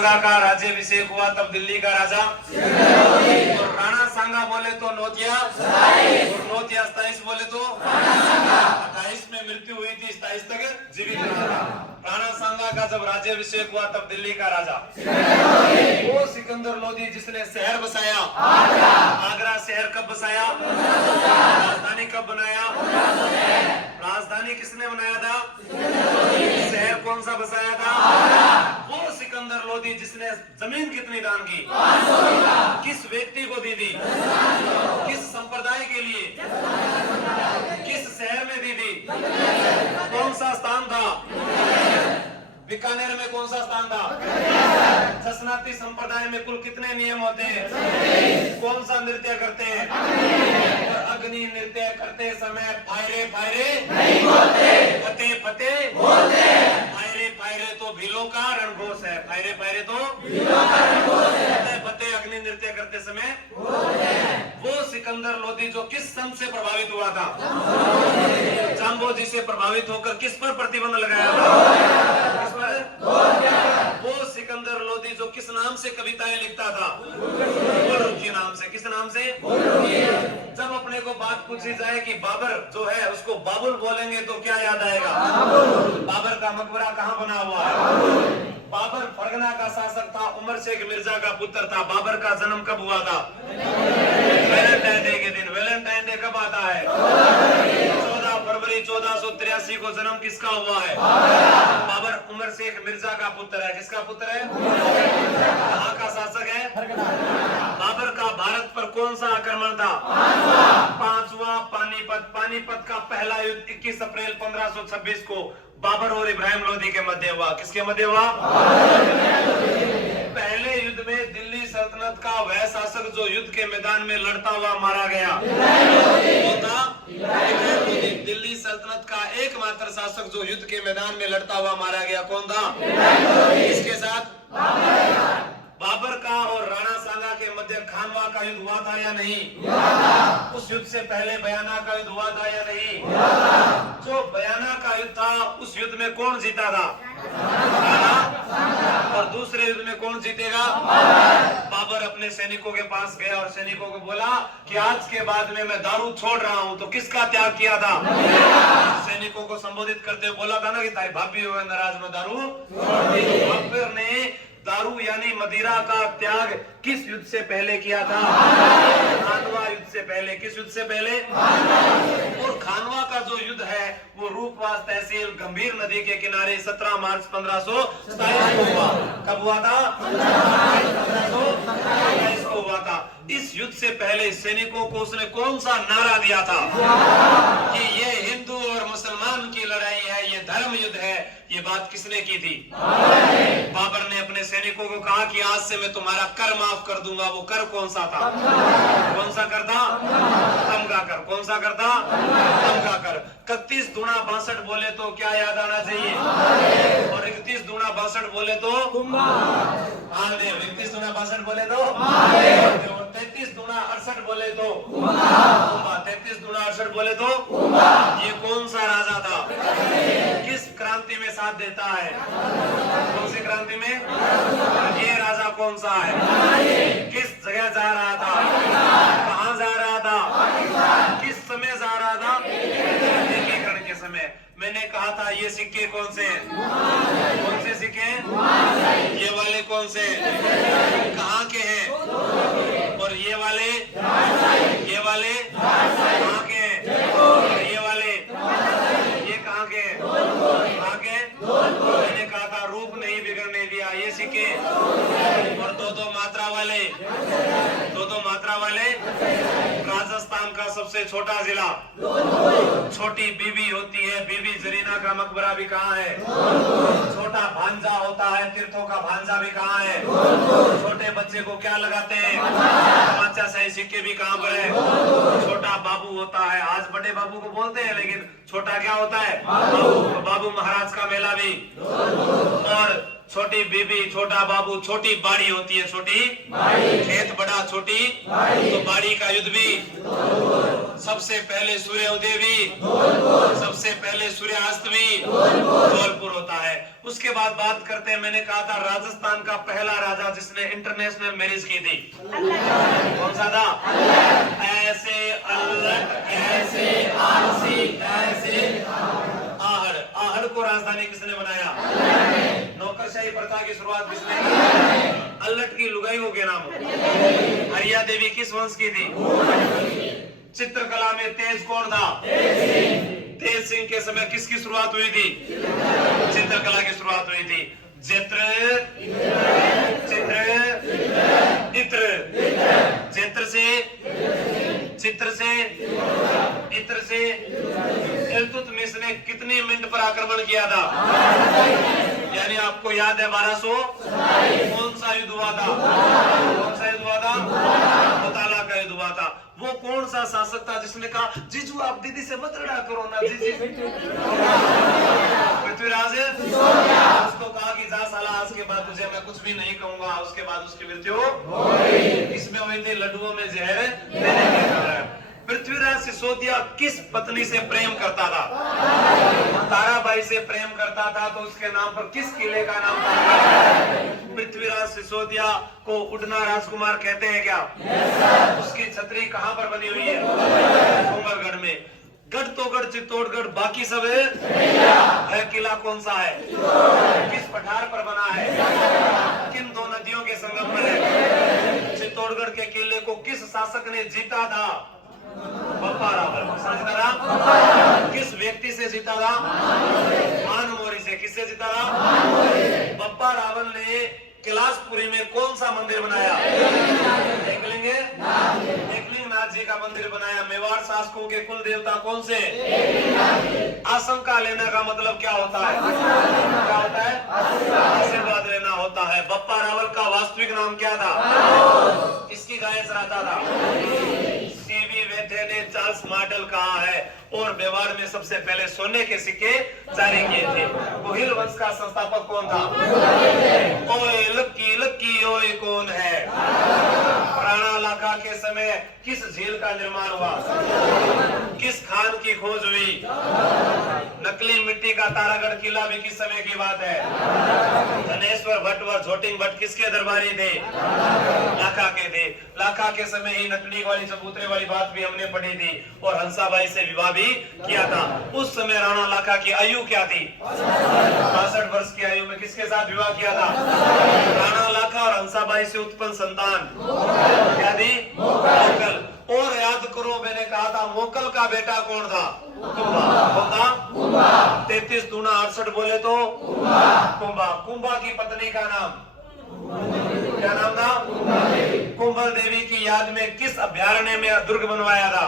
सांगा का राज्याभिषेक हुआ तब दिल्ली का राजा और राणा सांगा बोले तो नोतिया, और नोतिया 27 बोले तो 28 में मृत्यु हुई थी, 27 तक जीवित रहा था। राणा सांगा का जब राज्याभिषेक हुआ तब दिल्ली का राजा वो सिकंदर लोधी जिसने शहर बसाया आगरा शहर कब बसाया, राजधानी कब बनाया, राजधानी किसने बनाया था, शहर कौन सा बसाया था, वो सिकंदर लोधी जिसने जमीन कितनी दान की, किस व्यक्ति को दी थी, किस संप्रदाय के लिए, किस शहर में दी थी, कौन सा स्थान था, बीकानेर में कौन सा स्थान था, ससनाती संप्रदाय में कुल कितने नियम होते हैं, कौन सा नृत्य करते हैं, और अग्नि नृत्य करते समय फायरे फायरे नहीं बोलते, फते फते बोलते, फायरे फायरे तो भीलों का रणघोष है, फायरे फायरे तो भीलों का रणघोष है, फते फते अग्नि नृत्य करते समय बोलते हैं। वो सिकंदर लोधी जो किस संत से प्रभावित हुआ था, जाम्बोजी से प्रभावित होकर किस पर प्रतिबंध लगाया था, किस पर, वो सिकंदर लोधी जो किस नाम से कविताएं लिखता था, के नाम से, किस नाम से, जब अपने को बात पूछी जाए कि बाबर जो है उसको बाबुल बोलेंगे तो क्या याद आएगा, बाबर का मकबरा कहाँ बना हुआ है, बाबर फरगना का शासक था, उमर शेख मिर्जा का पुत्र था। बाबर का जन्म कब हुआ था, वैलेंटाइन डे के दिन। वैलेंटाइन डे कब आता है, 14 फरवरी 1483 को जन्म किसका हुआ है, बाबर उमर शेख मिर्जा का पुत्र है। किसका पुत्र है, कहाँ का शासक है, बाबर का भारत पर कौन सा आक्रमण था, पांचवा पानीपत। पानीपत का पहला युद्ध 21 अप्रैल 1526 को बाबर और इब्राहिम लोधी के मध्य हुआ। किसके मध्य हुआ, पहले युद्ध में दिल्ली सल्तनत का वह शासक जो युद्ध के मैदान में लड़ता हुआ मारा गया वो था इब्राहिम लोधी। दिल्ली सल्तनत का एकमात्र शासक जो युद्ध के मैदान में लड़ता हुआ मारा गया कौन था, इसके साथ बाबर का और राणा सांगा के मध्य खानवा का युद्ध हुआ था या नहीं, उस युद्ध से पहले बयाना का युद्ध हुआ था या नहीं, जो बयाना का युद्ध था उस युद्ध में कौन जीता था, और दूसरे युद्ध में कौन जीतेगा, बाबर अपने सैनिकों के पास गया और सैनिकों को बोला कि आज के बाद में मैं दारू छोड़ रहा हूं। तो किसका त्याग किया था, सैनिकों को संबोधित करते हुए बोला था ना कि ताई भाभी हुए नाराज में दारू छोड़ दी। बाबर ने दारू यानी मदिरा का त्याग किस युद्ध से पहले किया था, खानवा युद्ध से पहले। किस युद्ध से पहले, और खानवा का जो युद्ध है वो रूपवास तहसील गंभीर नदी के किनारे 17 मार्च 1527 को हुआ। कब हुआ था, 1527 को हुआ था। इस युद्ध से पहले सैनिकों को उसने कौन सा नारा दिया था कि ये हिंदू और मुसलमान की लड़ाई है, ये धर्म युद्ध है। ये बात किसने की थी, बाबर ने अपने सैनिकों को कहा कि आज से मैं तुम्हारा कर माफ कर दूंगा। वो कर कौन सा था, कौन सा कर था, दम का कर। कौन सा कर था, दम का कर। 31 दूना 62 बोले तो क्या याद आना चाहिए, और 31 दूना 62 बोले तो महादेव। 31 दूना 62 बोले तो 33 दूना 68 बोले तो 33 दूना 68 बोले तो ये कौन सा राजा था, किस क्रांति में साथ देता है, कौन सी क्रांति में, ये राजा कौन सा है, किस जगह जा रहा था, कहां जा रहा था, किस समय जा रहा था, एकीकरण के समय। मैंने कहा था ये सिक्के कौन से हैं, कौन से सिक्के हैं, ये वाले कौन से हैं, कहाँ के हैं, और ये वाले कहाँ के हैं, और ये वाले ये कहाँ के हैं, कहाँ के। मैंने कहा था रूप नहीं बिगड़ने दिया, ये सिक्के। और दो मात्रा वाले राजस्थान का सबसे छोटा जिला, छोटी बीबी होती है, बीबी जरीना का मकबरा भी कहाँ है, छोटा भांजा होता है, तीर्थों का भांजा भी कहाँ है, छोटे बच्चे को क्या लगाते हैं, तमाचा सही सिक्के भी कहाँ पर है, छोटा बाबू होता है। आज बड़े बाबू को बोलते हैं लेकिन छोटा क्या होता है, बाबू महाराज का मेला भी। और छोटी बीबी, छोटा बाबू, छोटी बाड़ी होती है, छोटी खेत बड़ा, छोटी तो बाड़ी का युद्ध भी, सबसे पहले सूर्य उदय भी, सबसे पहले सूर्यास्त भी धौलपुर होता है। उसके बाद बात करते हैं, मैंने कहा था राजस्थान का पहला राजा जिसने इंटरनेशनल मैरिज की थी, कौन सा था? ऐसे अल्लट, ऐसे आलसी, ऐसे आहड़। आहड़ को राजधानी किसने बनाया? नौकरशाही प्रथा की शुरुआत किसने की? अल्लट की लुगाइयों के नाम। हरिया देवी किस वंश की थी? चित्रकला में तेज कौन था? तेज सिंह के समय किसकी शुरुआत हुई थी? चित्रकला की शुरुआत हुई थी। चित्र, इत्र, चित्र से, चित्र से, इत्र से। इल्तुतमिश ने कितने मिनट पर आक्रमण किया था? यानी आपको याद है 1200 कौन सा युद्ध हुआ था? कौन सा युद्ध हुआ था? मुताला का युद्ध हुआ था। वो कौन सा शासक था जिसने कहा जीजू आप दीदी से मत लड़ा करो ना जीजी? पृथ्वीराज। उसको कहा कि जा साला आज के बाद तुझे मैं कुछ भी नहीं कहूंगा। उसके बाद उसकी मृत्यु इसमें हुई थी लड्डुओं में जहर देने के कारण। पृथ्वीराज सिसोदिया किस पत्नी से प्रेम करता था? ताराबाई से प्रेम करता था, तो उसके नाम पर किस किले का नाम था? पृथ्वीराज सिसोदिया को उड़ना राजकुमार कहते हैं क्या? उसकी छतरी कहां पर बनी हुई है? डूंगरगढ़ में। गढ़ तो गढ़ चित्तौड़गढ़, बाकी सब है। किला कौन सा है? किस पठार पर बना है? किन दो नदियों के संगम पर है? चित्तौड़गढ़ के किले को किस शासक ने जीता था? बप्पा रावल। जीता था? किस व्यक्ति से जीता था? मानमोरी से। किससे जीता था? बप्पा रावल ने कैलाशपुरी में कौन सा मंदिर बनाया? एकलिंगनाथ जी का मंदिर बनाया। मेवाड़ शासकों के कुल देवता कौन से? आशंका लेना का मतलब क्या होता है? क्या होता है? आशीर्वाद लेना होता है। बप्पा रावल का वास्तविक नाम क्या था? किसकी गाय चराता था? सीवी वेथे ने चार्ल्स मॉडल कहा है और मेवाड़ में सबसे पहले सोने के सिक्के जारी किए थे। गोहिल वंश का संस्थापक कौन था? ओए लक्की लक्की ओए कौन है? राणा लाखा के समय किस झील का निर्माण हुआ? किस खान की खोज हुई? नकली मिट्टी का तारागढ़ किला भी किस समय की बात है? धनेश्वर भट्ट व झोटिंग भट्ट किसके दरबारी थे? लाखा के थे। लाखा के समय ही नकली वाली चबूतरे वाली बात भी हमने पढ़ी थी और हंसाबाई से विवाह भी किया था। उस समय राणा लाखा की आयु क्या थी? 62 वर्ष की आयु में किसके साथ विवाह किया था? राणा लाखा और हंसाबाई से उत्पन्न संतान क्या थी? मोकल। और याद करो, मैंने कहा था मोकल का बेटा कौन था? कुंभा। कौन था? 33 दूना 68 बोले तो कुंभा। कुंभा की पत्नी का नाम क्या नाम था? कुंभल देवी की याद में किस अभ्यारण्य में दुर्ग बनवाया था?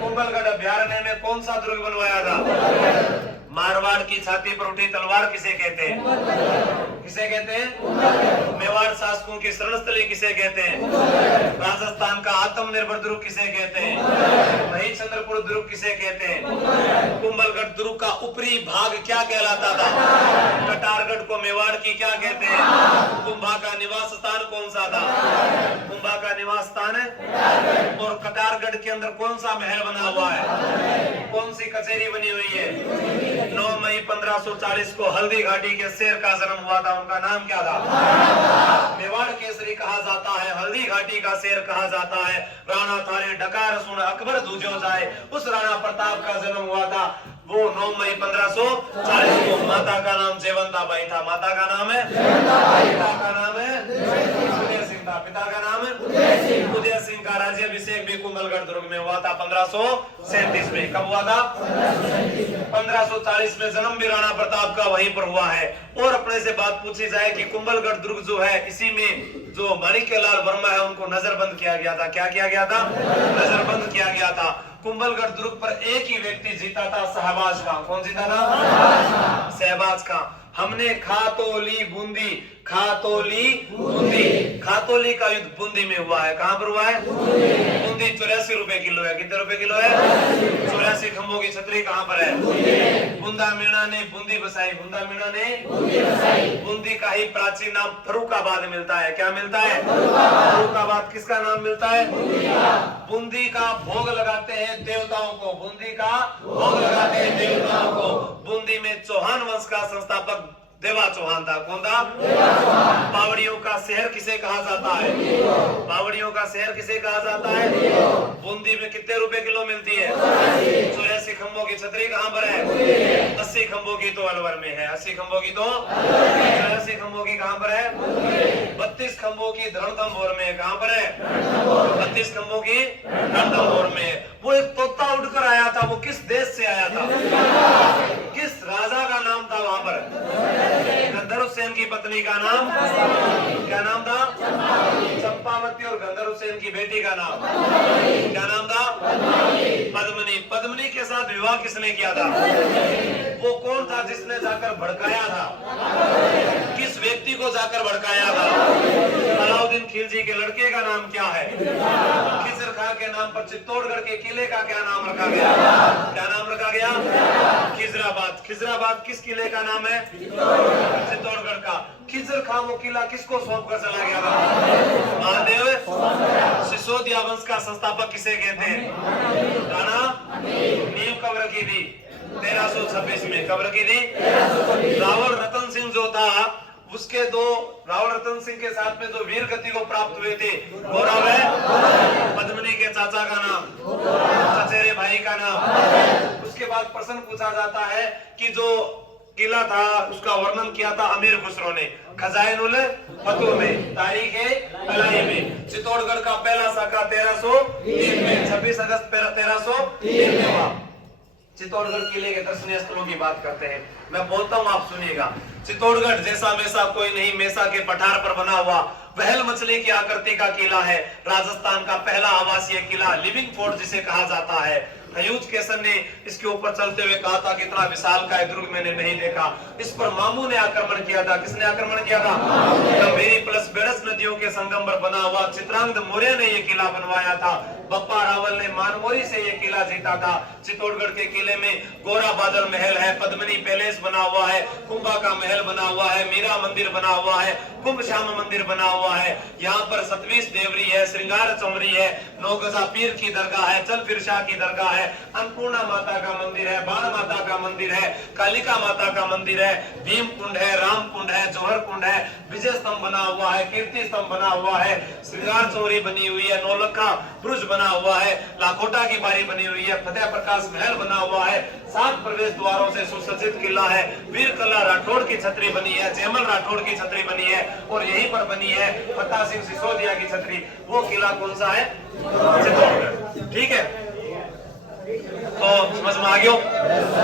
कुंभलगढ़ अभ्यारण्य में कौन सा दुर्ग बनवाया था? मारवाड़ की छाती पर उठी तलवार किसे कहते हैं? किसे कहते हैं? मेवाड़ शासकों की शरणस्थली किसे कहते हैं? राजस्थान का आत्मनिर्भर दुर्ग किसे कहते हैं? महीचंद्रपुर दुर्ग किसे कहते हैं? कुंभलगढ़ दुर्ग का ऊपरी भाग क्या कहलाता था? कटारगढ़ को मेवाड़ की क्या कहते हैं? कुंभा का निवास स्थान कौन सा था? कुंभा का निवास स्थान है। और कटारगढ़ के अंदर कौन सा महल बना हुआ है? कौन सी कचहरी बनी हुई है? 9 मई 1540 को हल्दी घाटी के शेर का जन्म हुआ था। उनका नाम क्या था? मेवाड़ केसरी कहा जाता है, हल्दी घाटी का शेर कहा जाता है। राणा थारे डकार सुन अकबर दूजो जाए, उस राणा प्रताप का जन्म हुआ था। वो 9 मई 1540 को। माता का नाम जयवंताबाई था। माता का नाम है पिता का नाम है उदय सिंह था। पिता का नाम है उदय सिंह का राज्याभिषेक भी कुंभलगढ़ दुर्ग में हुआ था 1537 में। कब हुआ था? 1540 में। जन्म भी राणा प्रताप का वहीं पर हुआ है। और अपने से बात पूछी जाए कि कुंभलगढ़ दुर्ग जो है, इसी में जो माणिक्यलाल वर्मा है उनको नजरबंद किया गया था। क्या किया गया था? नजरबंद किया गया था। कुंभलगढ़ दुर्ग पर एक ही व्यक्ति जीता था, शहबाज खां। कौन जीता था? शहबाज खां। हमने खा तो ली बूंदी, खातोली बूंदी। खातोली का युद्ध बूंदी में हुआ है। कहां पर हुआ है? बूंदी 84 रुपए किलो है। कितने रुपए किलो है? 84 खंभों की छतरी कहां पर है? बुंदा मीणा ने बूंदी बसाई। बुंदा मीणा ने बूंदी का ही प्राचीन नाम फर्रुखाबाद मिलता है। क्या मिलता है? फर्रुखाबाद किसका नाम मिलता है? बूंदी का भोग लगाते हैं देवताओं को। बूंदी का भोग लगाते हैं देवताओं को। बूंदी में चौहान वंश का संस्थापक देवा चौहान था। कौन था? बावड़ियों का शहर किसे कहा जाता है? बावड़ियों का शहर किसे कहा जाता है? बूंदी में कितने रुपए किलो मिलती है? 84 खंभों की छतरी कहां पर है? 80 खंभों की तो अलवर में है। 80 खंभों की तो 84 खंभों की कहां पर है? 32 खंभों की रणथंभौर में। कहां पर है? 32 खंभों की रणथंभौर में। वो एक तोता उड़कर आया था। वो किस देश से आया था? किस राजा का नाम था वहां पर? गंधर्व सेन की पत्नी का नाम क्या नाम था? चंपावती। और गंधर्व सेन की बेटी का नाम क्या नाम था? पद्मिनी। पद्मिनी के साथ विवाह किसने किया था? वो कौन था जिसने जाकर भड़काया था? किस व्यक्ति को जाकर भड़काया था? अलाउद्दीन खिलजी के लड़के का नाम क्या है? खिजर खां के नाम पर चित्तौड़गढ़ के किले का क्या नाम रखा गया? क्या नाम रखा गया? खिजराबाद। खिजराबाद किस किले का नाम है? चित्तौड़गढ़ का। खिजर खां वो किला किसको सौंप कर चला गया था? महादेव। सिसोदिया वंश का संस्थापक किसे कहते हैं? राणा नीम कब रखी थी? 1326 में। कब रखी थी? रावण रतन सिंह जो था उसके दो रावण रतन सिंह के साथ में जो वीर गति को प्राप्त हुए थे, गौरव है पद्मिनी के चाचा का नाम, चचेरे भाई का नाम। उसके बाद प्रश्न पूछा जाता है कि जो किला था उसका वर्णन किया था अमीर खुसरो ने खजाइनुल फतूह में, तारीख है अलाई में। चित्तौड़गढ़ का पहला साका 1303 में, 26 अगस्त 1303 में हुआ। चित्तौड़गढ़ किले के दर्शनीय स्थलों की बात करते हैं। मैं बोलता हूं, आप सुनिएगा। चित्तौड़गढ़ जैसा मैसा कोई नहीं, मैसा के पठार पर बना हुआ वहल मछली की आकृति का किला है। राजस्थान का पहला आवासीय किला, लिविंग फोर्ट जिसे कहा जाता है। हयूज केसर ने इसके ऊपर चलते हुए कहा था कि इतना विशाल का दुर्ग मैंने नहीं देखा। इस पर मामू ने आक्रमण किया था। किसने आक्रमण किया था? गंभीरी प्लस बेड़स नदियों के संगम पर बना हुआ चित्रांगद मौर्य ने यह किला बनवाया था। बप्पा रावल ने मानमोरी से यह किला जीता था। चित्तौड़गढ़ के किले में गोरा बादल महल है, पद्मिनी पैलेस बना हुआ है, कुंभा का महल बना हुआ है, मीरा मंदिर बना हुआ है, कुंभ श्याम मंदिर बना हुआ है। यहाँ पर 27 देवरी है, श्रृंगार चौमरी है, नौगजा पीर की दरगाह है, चल फिर शाह की दरगाह है, अन्नपूर्णा माता का मंदिर है, बाण माता का मंदिर है, कालिका माता का मंदिर है, भीम कुंड है, राम कुंड है, जौहर कुंड है, विजय स्तंभ बना हुआ है, कीर्ति स्तंभ बना हुआ है, श्रृंगार चौरी बनी हुई है, नौलखा ब्रुज बना हुआ है, लाखोटा की बारी बनी हुई है, फतेह प्रकाश महल बना हुआ है, 7 प्रवेश द्वारों से सुसज्जित किला है, वीर कला राठौड़ की छतरी बनी है, जयमल राठौड़ की छतरी बनी है, और यहीं पर बनी है फतेह सिंह सिसोदिया की छतरी। वो किला कौन सा है? चित्तौड़गढ़। ठीक है, तो समझ में आ गया।